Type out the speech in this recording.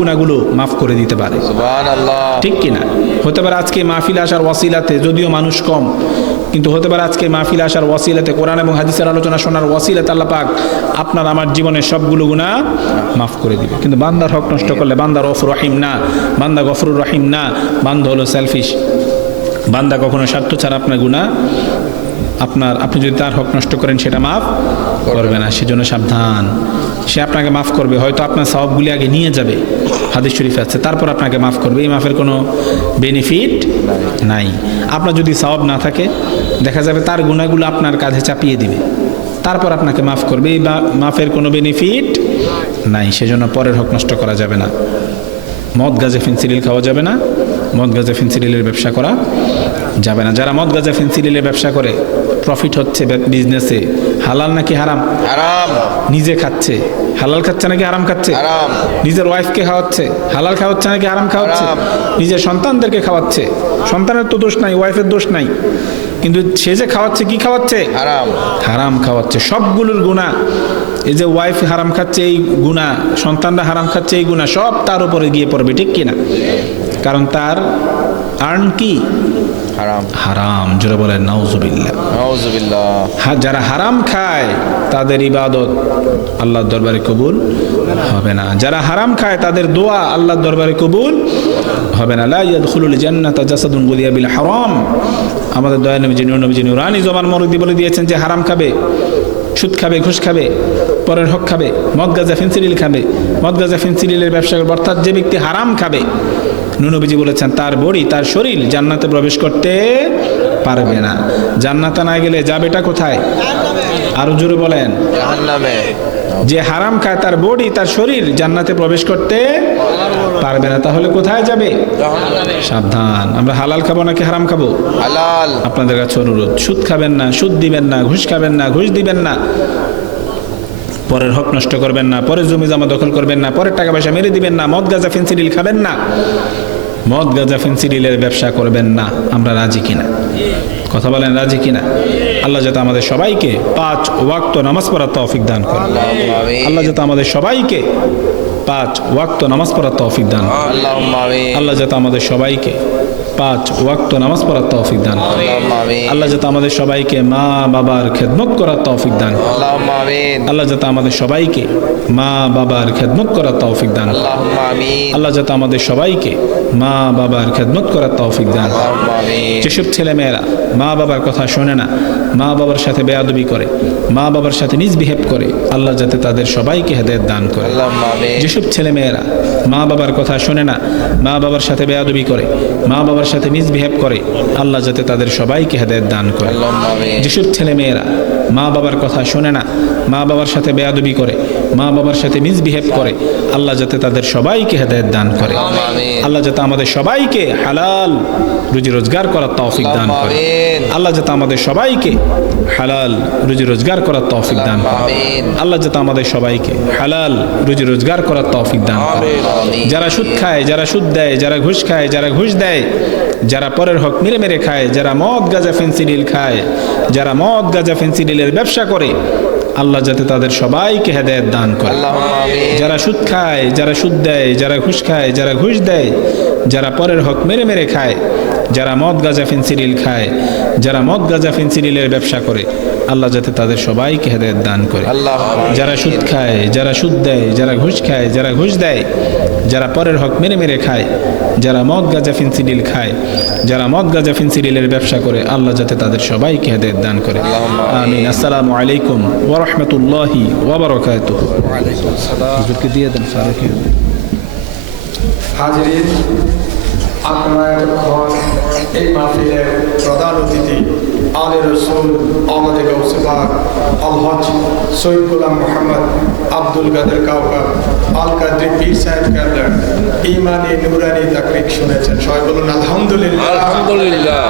গুনাহগুলো মাফ করে দিতে পারে। সুবহানাল্লাহ। ঠিক কিনা? হতে পারে আজকে মাহফিল আসার ওয়াসিলাতে, যদিও মানুষ কম, কিন্তু হতে পারে আজকে মাহফিল আসার ওয়াসিলাতে, কোরআন এবং হাদিসের আলোচনা শোনার ওয়াসিলাতে আল্লাহ পাক আপনার আমার জীবনের সবগুলো গুনাহ মাফ করে দিবে। কিন্তু বান্দার হক নষ্ট করলে বান্দা রফুর রহিম না, বান্দা গফরুর রহিম না, বান্দা হলো সেলফিশ। বান্দা কখনো স্বার্থ ছাড়া আপনার গুনাহ আপনি যদি তার হক নষ্ট করেন সেটা মাফ করবে না। সেজন্য সাবধান। সে আপনাকে মাফ করবে, হয়তো আপনার সওয়াবগুলি আগে নিয়ে যাবে, হাদিস শরীফে আছে, তারপর আপনাকে মাফ করবে। এই মাফের কোনো বেনিফিট নাই। আপনার যদি সওয়াব না থাকে, দেখা যাবে তার গুনাহগুলো আপনার কাঁধে চাপিয়ে দিবে, তারপর আপনাকে মাফ করবে। এই মাফের কোনো বেনিফিট নাই। সেজন্য পরের হক নষ্ট করা যাবে না। মদ গাঁজা ফেন্সিডিল খাওয়া যাবে না, মদ গাঁজা ফেন্সিডিলের ব্যবসা করা যাবে না। যারা মদ গাঁজা ফেন্সিডিলের ব্যবসা করে, প্রফিট হচ্ছে বিজনেসে, হালাল নাকি হারাম? হারাম। নিজে খাচ্ছে, হালাল খাচ্ছে নাকি হারাম খাচ্ছে? হারাম। নিজের ওয়াইফকে খাওয়াচ্ছে, হালাল খাওয়াচ্ছে নাকি হারাম খাওয়াচ্ছে? হারাম। নিজের সন্তানদেরকে খাওয়াচ্ছে, সন্তানের তো দোষ নাই, ওয়াইফের দোষ নাই, কিন্তু সে যে খাওয়াচ্ছে, কি খাওয়াচ্ছে? হারাম। হারাম খাওয়াচ্ছে। সবগুলোর গুনাহ, এই যে ওয়াইফ হারাম খাচ্ছে এই গুনাহ, সন্তানরা হারাম খাচ্ছে এই গুনাহ, সব তার উপরে গিয়ে পড়বে। ঠিক কিনা? কারণ তার আর্ন কি? হারাম। হারাম। জোরে বলেন নাউজুবিল্লাহ। নাউজুবিল্লাহ। যারা হারাম খায় তাদের ইবাদত আল্লাহর দরবারে কবুল হবে না। যারা হারাম খায় তাদের দোয়া আল্লাহর দরবারে কবুল হবে না। লা ইয়াদখুলুল জান্নাতা জাসাদুন গুদিয়া বিল হারাম। আমাদের দয়া নবী নুরানি জবান মরদি বলে দিয়েছেন যে হারাম খাবে, সুদ খাবে, ঘুষ খাবে, পরের হক খাবে, মদ গাঁজা ফেন্সিডিল খাবে, মদ গাঁজা ফেন্সিডিলের ব্যবসা করবে, অর্থাৎ যে ব্যক্তি হারাম খাবে, নবীজি বলেছেন তার বডি, তার শরীর জান্নাতে প্রবেশ করতে পারবে না। জান্নাতে না গেলে যাবেটা কোথায়? আরো জোরে বলেন। জাহান্নামে। যে হারাম খায় তার বডি, তার শরীর জান্নাতে প্রবেশ করতে পারবে না, তাহলে কোথায় যাবে? সাবধান। আমরা হালাল খাবো নাকি হারাম খাবো? হালাল। আপনাদের কাছে অনুরোধ, সুদ খাবেন না, সুদ দিবেন না, ঘুষ খাবেন না, ঘুষ দিবেন না, পরের হক নষ্ট করবেন না, পরের জমি জমা দখল করবেন না, পরের টাকা পয়সা মেরে দিবেন না, মদ গাঁজা ফেন্সিডিল খাবেন না, মদ গাঁজা ফেন্সিডিলের ব্যবসা করবেন না। আমরা রাজি কিনা? কথা বলেন, রাজি কিনা? আল্লাহ যাতে আমাদের সবাইকে 5 ওয়াক্ত নামাজ পড়ার তৌফিক দান করেন। আল্লাহ যাতে আমাদের সবাইকে 5 ওয়াক্ত নামাজ পড়ার তৌফিক দান করেন। আল্লাহুম্মা আমিন। আল্লাহ যাতে আমাদের সবাইকে 5 ওয়াক্ত নামাজ পড়ার তৌফিক দান করেন। আল্লাহুম্মা আমিন। আল্লাহ যাতে আমাদের সবাইকে মা বাবার খেদমত করার তৌফিক দান করেন। আল্লাহুম্মা আমিন। আল্লাহ যাতে আমাদের সবাইকে মা বাবার খেদমত করার তৌফিক দান করেন। আল্লাহুম্মা আমিন। আল্লাহ যাতে আমাদের সবাইকে মা বাবার খেদমত করার তৌফিক দান করেন। আল্লাহুম্মা আমিন। যেসব ছেলেমেয়েরা মা বাবার কথা শোনে না, মা বাবার সাথে বেয়াদবি করে, মা বাবার সাথে মিসবিহেভ করে, আল্লাহ যাতে তাদের সবাইকে হেদায়েত দান করে। আল্লাহুম্মা আমিন। যেসব ছেলেমেয়েরা মা বাবার কথা শোনে না, মা বাবার সাথে বেয়াদবি করে, মা বাবার সাথে মিসবিহেভ করে, আল্লাহ যাতে তাদের সবাইকে হেদায়েত দান করে। আল্লাহুম্মা আমিন। যেসব ছেলেমেয়েরা মা বাবার কথা শোনে না, মা বাবার সাথে বেয়াদবি করে, মা বাবার সাথে মিসবিহেভ করে, আল্লাহ যাতে তাদের সবাইকে হেদায়েত দান করে। আল্লাহুম্মা আমিন। আল্লাহ যাতে আমাদের সবাইকে হালাল রুজি রোজগার করার তৌফিক দান করে। আল্লাহ যাতে আমাদের সবাইকে হালাল রুজি রোজগার করার তৌফিক দান করে। আমিন। আল্লাহ যাতে আমাদের সবাইকে হালাল রুজি রোজগার করার তৌফিক দান করে। আমিন। যারা সুদ খায়, যারা সুদ দেয়, যারা ঘুষ খায়, যারা ঘুষ দেয়, যারা পরের হক মেরে মেরে খায়, যারা মদ গাঁজা ফেন্সিডিল খায়, যারা মদ গাঁজা ফেন্সিডিলের ব্যবসা করে, আল্লাহ যাতে তাদের সবাইকে হেদায়েত দান করে। আল্লাহুম্মা আমিন। যারা সুদ খায়, যারা সুদ দেয়, যারা ঘুষ খায়, যারা ঘুষ দেয়, যারা পরের হক মেরে মেরে খায়, যারা মদ গাঁজা ফেন্সিডিল খায়, যারা মদ গাঁজা ফেন্সিডিলের ব্যবসা করে, আল্লাহ যাতে তাদের সবাইকে হেদায়েত দান করে। আল্লাহুম্মা আমিন। যারা সুদ খায়, যারা সুদ দেয়, যারা ঘুষ খায়, যারা ঘুষ দেয়, যারা পরের হক মেরে মেরে খায়, যারা মদ গাঁজা ফেন্সিডিল খায়, যারা মদ গাঁজা ফেন্সিডিলের ব্যবসা করে, আল্লাহ যাতে তাদের সবাইকে হেদায়েত দান করে। আমিন। আসসালামু আলাইকুম ওয়া রাহমাতুল্লাহি ওয়া বারাকাতুহু। হুজুরকে দিয়ে দেন সারাকে। হাজিরিন, আপনারা এতক্ষণ এই মাহফিলের প্রধান অতিথি আলে রসুল আমাদের গৌসে পাক আলহাজ সৈয়দ গোলাম মোহাম্মদ আব্দুল কাদের কাউকাব আল কাদরি পীর সাহেব কেন্দ্রের ইমানি নুরানি তাকরিক শুনেছেন। সবাই বলুন আলহামদুলিল্লাহ। আলহামদুলিল্লাহ।